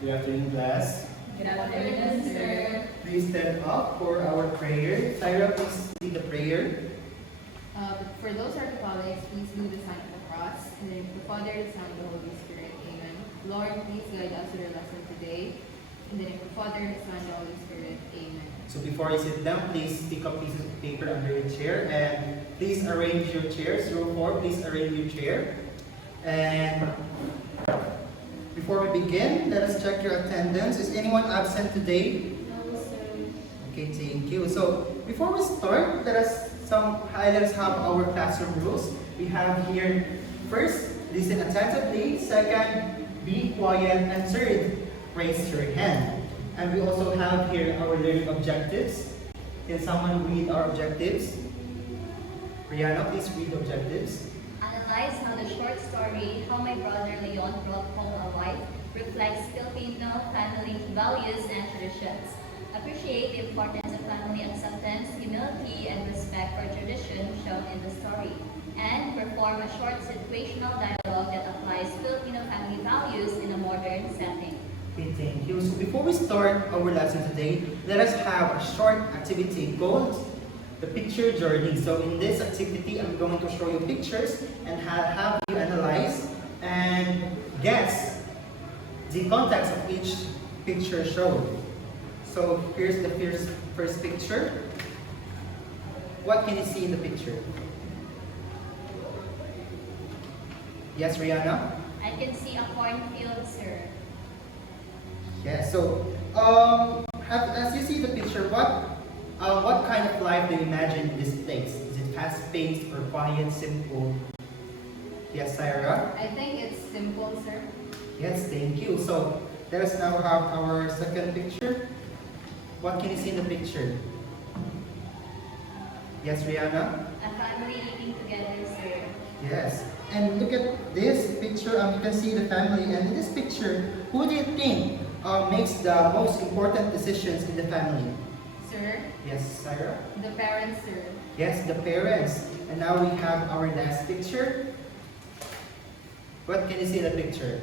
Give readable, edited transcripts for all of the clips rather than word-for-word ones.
Good afternoon, class. Good afternoon, sir. Please stand up for our prayer. Tyra, please lead the prayer. For those who are Catholics, please do the sign of the cross. And then the Father, the Son, and the Holy Spirit. Amen. Lord, please guide us with our lesson today. In the name of the Father, the Son, and the Holy Spirit. Amen. So before you sit down, please stick a piece of paper under your chair and please arrange your chairs. Row 4, please arrange your chair. And before we begin, let us check your attendance. Is anyone absent today? No, sir. Okay, thank you. So before we start, let us have our classroom rules. We have here first, listen attentively. Second, be quiet. And third, raise your hand. And we also have here our learning objectives. Can someone read our objectives? Rihanna, please read the objectives. Analyze how the short story, How My Brother Leon Brought Home a Wife, reflects Filipino family values and traditions. Appreciate the importance of family acceptance, humility, and respect for tradition shown in the story. And perform a short situational dialogue that applies Filipino family values in a modern setting. Okay, thank you. So before we start our lesson today, let us have a short activity called the picture journey. So in this activity, I'm going to show you pictures and have you analyze and guess the context of each picture shown. So here's the first picture. What can you see in the picture? Yes, Rihanna? I can see a cornfield, sir. Yes. So as you see the picture, what kind of life do you imagine in this place? Is it fast-paced or quiet, simple? Yes, Sarah? I think it's simple, sir. Yes, thank you. So let us now have our second picture. What can you see in the picture? Yes, Rihanna? A family eating together, sir. Yes. And look at this picture. You can see the family. And in this picture, who do you think makes the most important decisions in the family? Sir, Yes, Sarah? the parents, sir. Yes, the parents. And now we have our last picture. What can you see in the picture?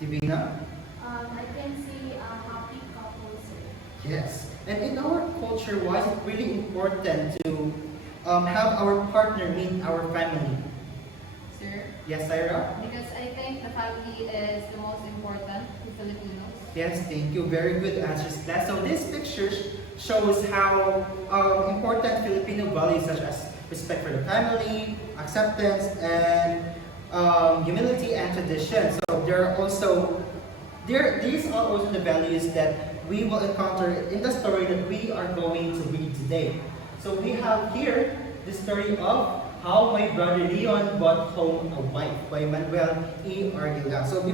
Divina? I can see a happy couple, sir. Yes. And in our culture, why is it really important to have our partner meet our family? Sir, Yes, Sarah? because I think the family is the most important to Filipinos. Yes, thank you. Very good answers, class. So this picture shows how important Filipino values such as respect for the family, acceptance, and humility and tradition. So these are also the values that we will encounter in the story that we are going to read today. So we have here the story of How My Brother Leon Brought Home a Wife by Manuel E. Argula. So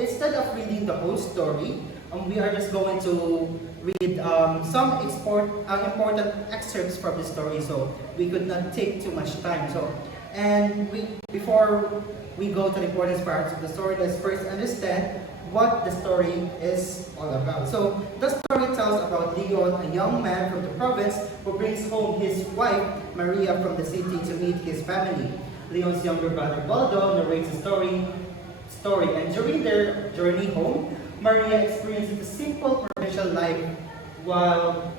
instead of reading the whole story, we are just going to read some important excerpts from the story. So we could not take too much time. Before we go to the important parts of the story, let's first understand what the story is all about. So the story tells about Leon, a young man from the province who brings home his wife Maria from the city to meet his family. Leon's younger brother Baldo narrates the story, and during their journey home, Maria experiences a simple provincial life while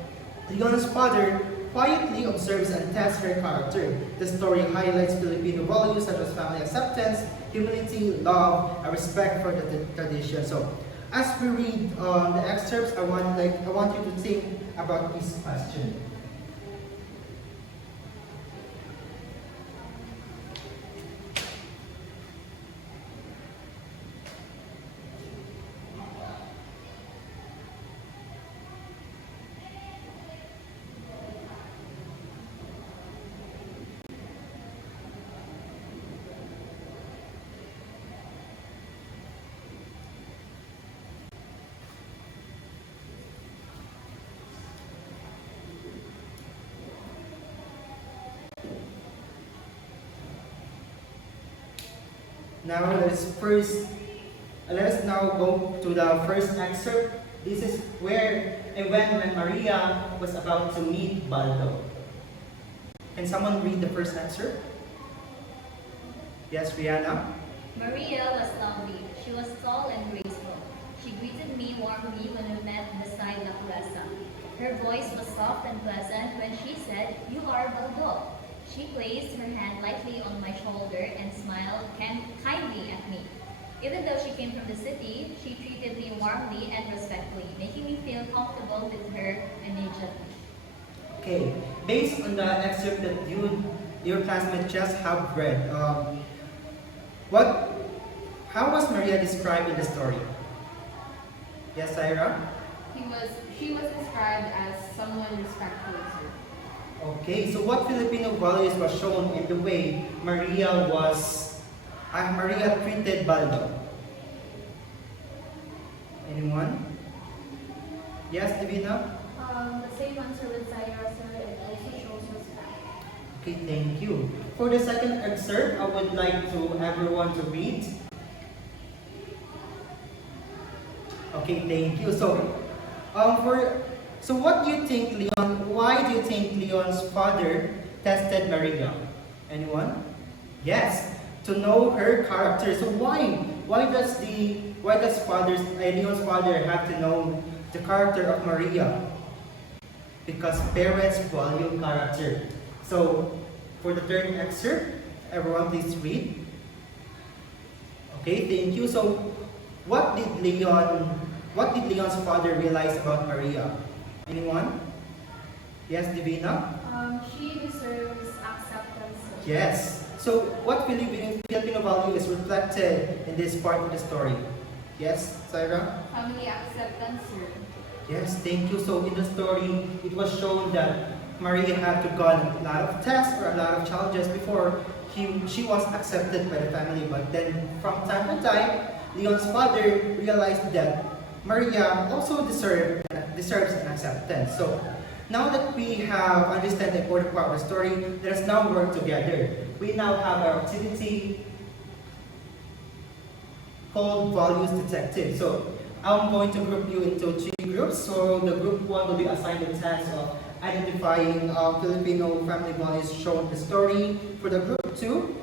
Leon's father quietly observes and tests her character. The story highlights Filipino values such as family acceptance, humility, love, and respect for the tradition. So, as we read the excerpts, I want you to think about this question. Now let us now go to the first excerpt. This is where and when Maria was about to meet Baldo. Can someone read the first excerpt? Yes, Rihanna? Maria was lovely. She was tall and graceful. She greeted me warmly when we met beside La Plaza. Her voice was soft and pleasant when she said, "You are Baldo." She placed her hand lightly on my shoulder and smiled kindly at me. Even though she came from the city, she treated me warmly and respectfully, making me feel comfortable with her immediately. Okay, based on the excerpt that your classmate just have read, what, how was Maria described in the story? Yes, Ira? She was described as someone respectful, sir. Okay, so what Filipino values was shown in the way Maria treated Baldo? Anyone? Yes, Divina? The same answer with Zaira, sir. It also shows respect. Okay, thank you. For the second excerpt, I would like to everyone to read. Okay, thank you. So what do you think, Leon? Why do you think Leon's father tested Maria? Anyone? Yes, to know her character. So why? Why does Leon's father have to know the character of Maria? Because parents value character. So for the third excerpt, everyone please read. Okay, thank you. So what did Leon's father realize about Maria? Anyone? Yes, Divina? She deserves acceptance, sir. Yes. So what Filipino value is reflected in this part of the story? Yes, Syra? Family acceptance, sir. Yes, thank you. So in the story, it was shown that Maria had to go on a lot of tests or a lot of challenges before she was accepted by the family. But then from time to time, Leon's father realized that Maria also deserves an acceptance. So now that we have understand the important part of the story, let us now work together. We now have our activity called Values Detective. So I'm going to group you into 3 groups. So the group 1 will be assigned the task of identifying Filipino family values shown in the story. For the group 2,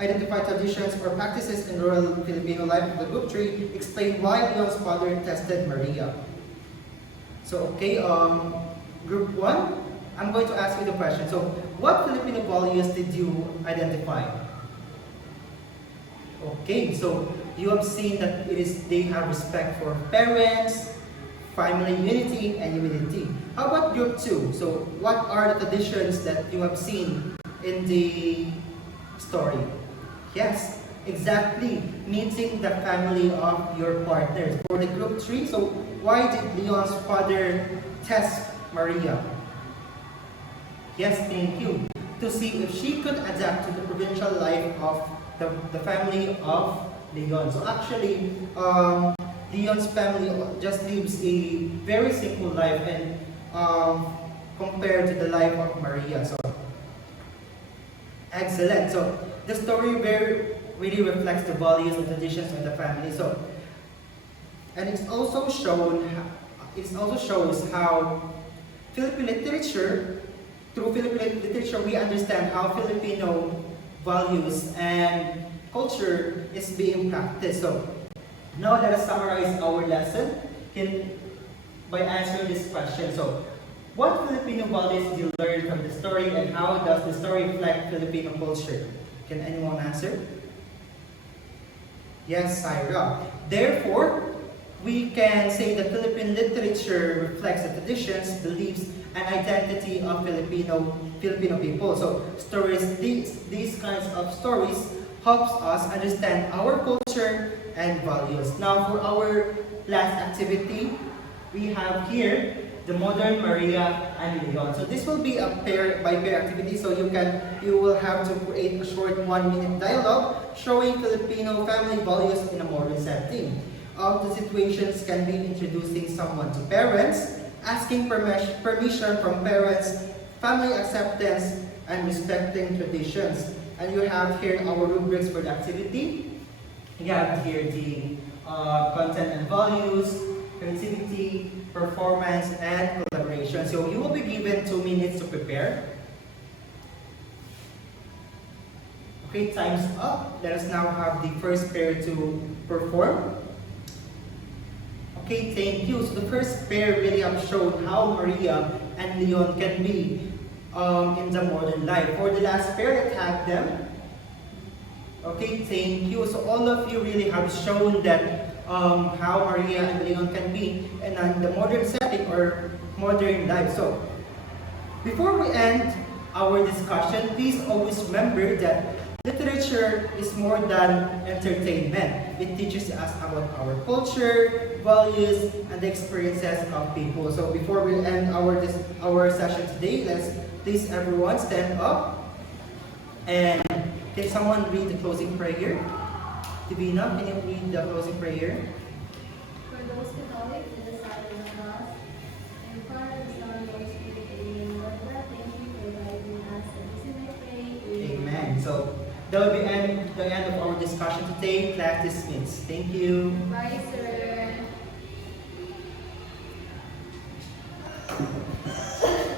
identify traditions or practices in rural Filipino life. For the group 3, explain why Leon's father tested Maria. So okay, group 1, I'm going to ask you the question. So what Filipino values did you identify? Okay, so you have seen that they have respect for parents, family unity, and humility. How about group 2? So what are the traditions that you have seen in the story? Yes, exactly. Meeting the family of your partners. For the group 3, so why did Leon's father test Maria? Yes, thank you. To see if she could adapt to the provincial life of the family of Leon. So actually, Leon's family just lives a very simple life and compared to the life of Maria. So excellent. So the story really reflects the values and traditions of the family. So, and it also shows how Philippine literature, through Philippine literature, we understand how Filipino values and culture is being practiced. So now let us summarize our lesson by answering this question. So what Filipino values did you learn from the story, and how does the story reflect Filipino culture? Can anyone answer? Yes, Syra. Therefore, we can say that Philippine literature reflects the traditions, beliefs, and identity of Filipino people. So these kinds of stories helps us understand our culture and values. Now for our last activity, we have here the modern Maria and Leon. So this will be a pair by pair activity. So you will have to create a short 1-minute dialogue showing Filipino family values in a modern setting. The situations can be introducing someone to parents, asking permission from parents, family acceptance, and respecting traditions. And you have here our rubrics for the activity. You have here the content and values, creativity, performance, and collaboration. So you will be given 2 minutes to prepare. Okay, time's up. Let us now have the first pair to perform. Okay, thank you. So the first pair really have shown how Maria and Leon can be in the modern life. For the last pair that had them, okay, thank you. So all of you really have shown that how Maria and Leon can be in the modern setting or modern life. So before we end our discussion, please always remember that literature is more than entertainment. It teaches us about our culture, values, and the experiences of people. So before we end our session today, let's please everyone stand up. And can someone read the closing prayer? Divina, can you read the closing prayer? For those Catholic, in the sign of the cross, and Father, the Son, and the Holy Spirit, amen. Lord God, thank you for guiding us, and this is my prayer. Amen. So that will be the end of our discussion today. Class dismissed. Thank you. Bye, sir.